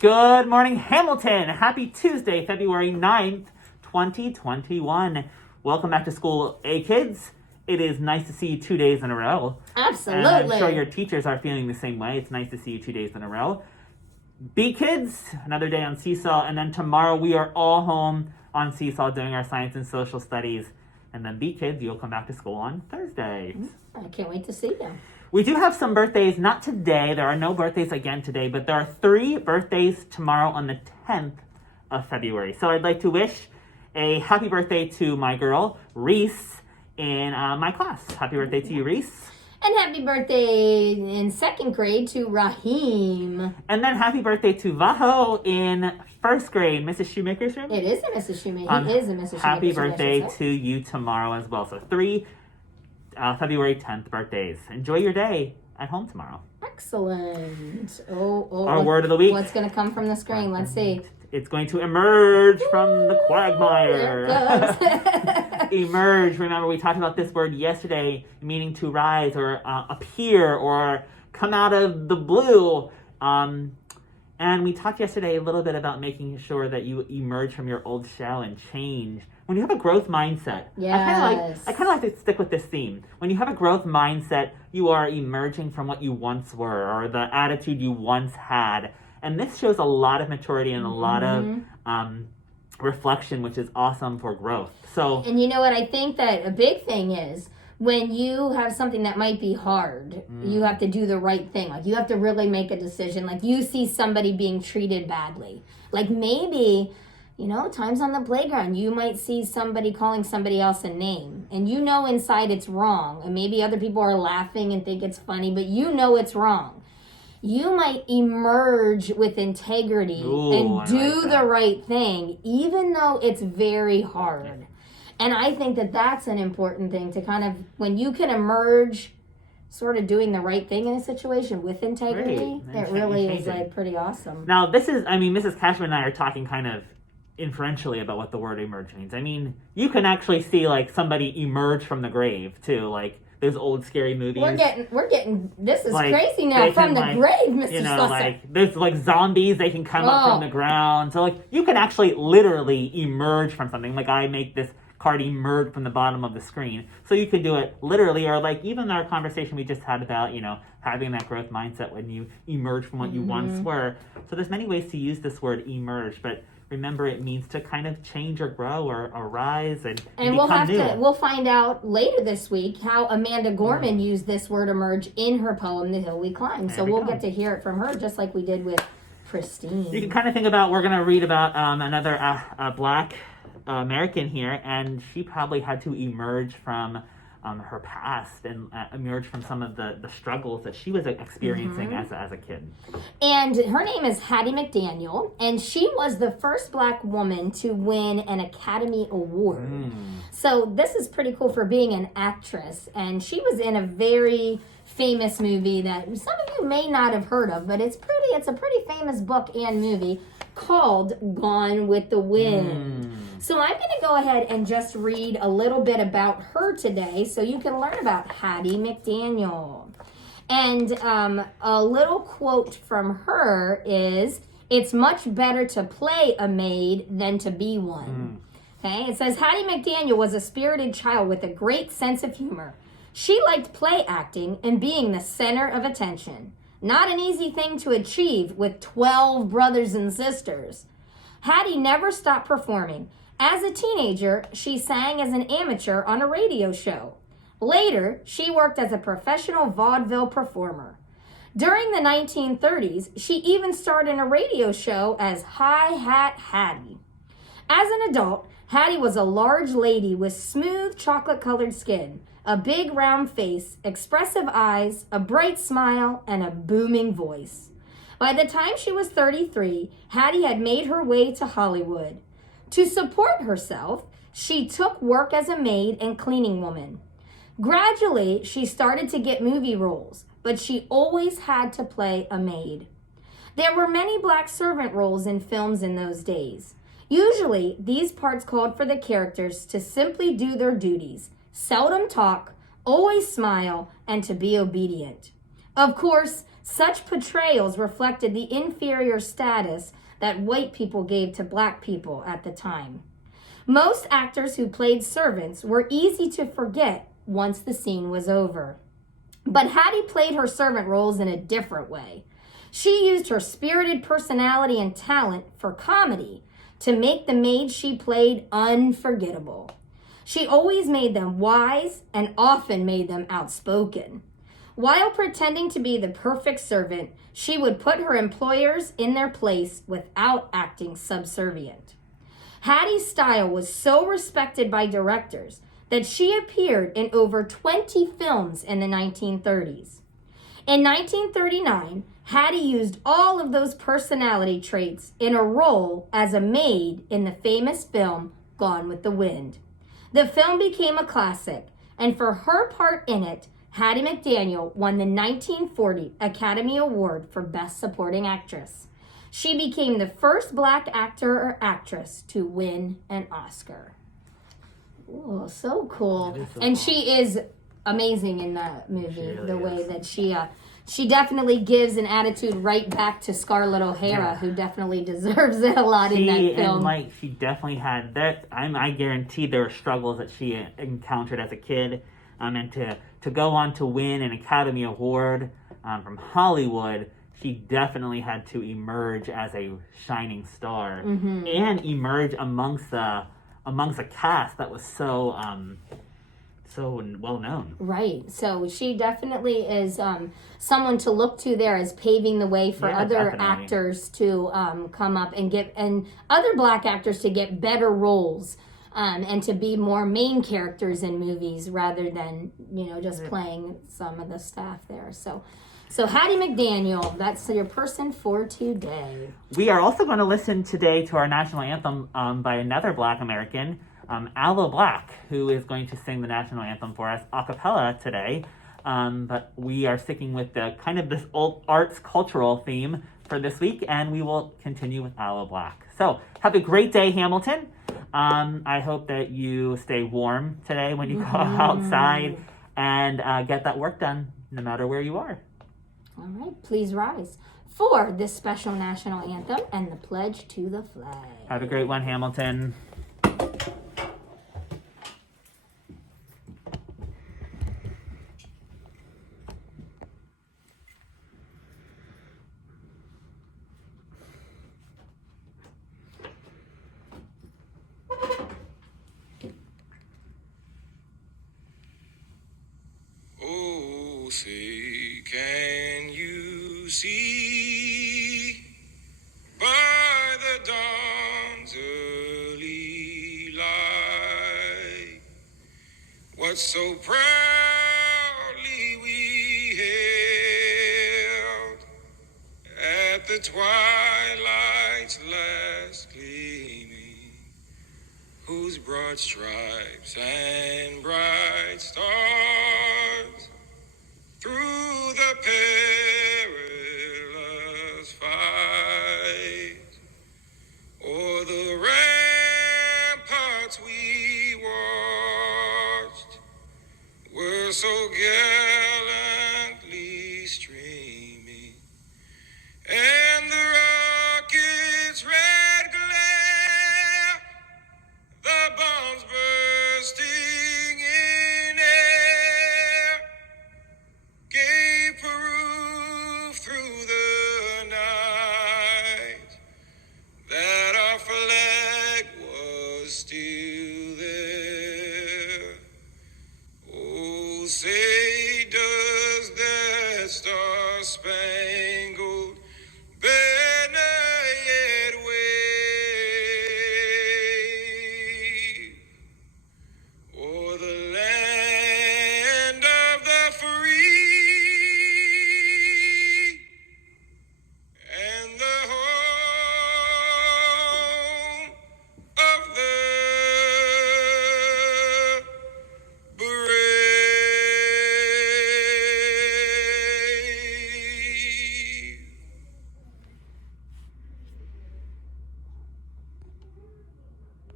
Good morning, Hamilton. Happy Tuesday, February 9th, 2021. Welcome back to school, A kids. It is nice to see you 2 days in a row. Absolutely. And I'm sure your teachers are feeling the same way. It's nice to see you 2 days in a row. B kids, another day on Seesaw, and then tomorrow we are all home on Seesaw doing our science and social studies. And then B kids, you'll come back to school on Thursday. I can't wait to see you. We do have some birthdays, not today. There are no birthdays again today, but there are 3 birthdays tomorrow on the 10th of February. So I'd like to wish a happy birthday to my girl, Reese, in my class. Happy birthday to you, Reese. And happy birthday in 2nd grade to Raheem. And then happy birthday to Vaho in 1st grade, Mrs. Shoemaker's room. It is a Mrs. Shoemaker. He is a Mrs. Shoemaker's Happy room, birthday I should say. to you tomorrow as well. So 3 February 10th birthdays. Enjoy your day at home tomorrow. Excellent. Our word of the week. What's going to come from the screen? Let's see. It's going to emerge from the quagmire. There it goes. Emerge. Remember, we talked about this word yesterday, meaning to rise or appear or come out of the blue. And we talked yesterday a little bit about making sure that you emerge from your old shell and change. When you have a growth mindset, Yes. I kind of like to stick with this theme. When you have a growth mindset, you are emerging from what you once were or the attitude you once had. And this shows a lot of maturity and a lot of reflection, which is awesome for growth. So, And you know what? I think that a big thing is when you have something that might be hard, you have to do the right thing. Like you have to really make a decision. Like you see somebody being treated badly. Like maybe, times on the playground, you might see somebody calling somebody else a name. And you know inside it's wrong. And maybe other people are laughing and think it's funny, but you know it's wrong. You might emerge with integrity and do the right thing, even though it's very hard. And I think that that's an important thing to kind of, when you can emerge sort of doing the right thing in a situation with integrity, that really is like pretty awesome. Now this is, Mrs. Cashman and I are talking kind of inferentially about what the word emerge means. I mean, you can actually see like somebody emerge from the grave too, like those old scary movies. We're getting, this is like, crazy now, from the grave, Mr. Slusser. Like, there's like zombies, they can come up from the ground. So like, you can actually literally emerge from something. Like I make this card emerge from the bottom of the screen. So you can do it literally, or like even our conversation we just had about, having that growth mindset when you emerge from what you once were. So there's many ways to use this word emerge, but remember it means to kind of change or grow or rise and become new. We'll find out later this week how Amanda Gorman used this word emerge in her poem, The Hill We Climb. So we'll get to hear it from her just like we did with Christine. You can kind of think about, we're going to read about another Black American here, and she probably had to emerge from her past and emerge from some of the struggles that she was experiencing as a kid. And her name is Hattie McDaniel, and she was the first Black woman to win an Academy Award. So this is pretty cool for being an actress, and she was in a very famous movie that some of you may not have heard of, but it's a pretty famous book and movie called Gone with the Wind. So I'm going to go ahead and just read a little bit about her today so you can learn about Hattie McDaniel. And a little quote from her is, "It's much better to play a maid than to be one." Okay, it says, Hattie McDaniel was a spirited child with a great sense of humor. She liked play acting and being the center of attention. Not an easy thing to achieve with 12 brothers and sisters. Hattie never stopped performing. As a teenager, she sang as an amateur on a radio show. Later, she worked as a professional vaudeville performer. During the 1930s, she even starred in a radio show as Hi Hat Hattie. As an adult, Hattie was a large lady with smooth chocolate-colored skin, a big round face, expressive eyes, a bright smile, and a booming voice. By the time she was 33, Hattie had made her way to Hollywood. To support herself, she took work as a maid and cleaning woman. Gradually, she started to get movie roles, but she always had to play a maid. There were many Black servant roles in films in those days. Usually, these parts called for the characters to simply do their duties, seldom talk, always smile, and to be obedient. Of course, Such portrayals reflected the inferior status that white people gave to black people at the time. Most actors who played servants were easy to forget once the scene was over. But Hattie played her servant roles in a different way. She used her spirited personality and talent for comedy to make the maids she played unforgettable. She always made them wise and often made them outspoken. While pretending to be the perfect servant, she would put her employers in their place without acting subservient. Hattie's style was so respected by directors that she appeared in over 20 films in the 1930s. In 1939, Hattie used all of those personality traits in a role as a maid in the famous film Gone with the Wind. The film became a classic, and for her part in it, Hattie McDaniel won the 1940 Academy Award for Best Supporting Actress. She became the first black actor or actress to win an Oscar. Oh, so cool. So and cool. She is amazing in that movie. She really the way is. that she definitely gives an attitude right back to Scarlett O'Hara, Yeah. who definitely deserves it a lot in that film. And she definitely had that. I guarantee there were struggles that she encountered as a kid, and to go on to win an Academy Award from Hollywood, she definitely had to emerge as a shining star and emerge amongst a cast that was so well known. Right. So she definitely is someone to look to there as paving the way for Yeah, other definitely. actors to come up and other black actors to get better roles and to be more main characters in movies rather than, just playing some of the staff there. So Hattie McDaniel, that's your person for today. We are also going to listen today to our national anthem by another Black American, Aloe Blacc, who is going to sing the national anthem for us a cappella today. But we are sticking with the kind of this old arts cultural theme for this week, and we will continue with Aloe Blacc. So have a great day, Hamilton. I hope that you stay warm today when you go outside and get that work done, no matter where you are. All right, please rise for this special national anthem and the pledge to the flag. Have a great one, Hamilton. Oh, say, can you see by the dawn's early light what so proudly we hailed at the twilight's last gleaming, whose broad stripes and bright stars through the perilous fight o'er the ramparts we watched were so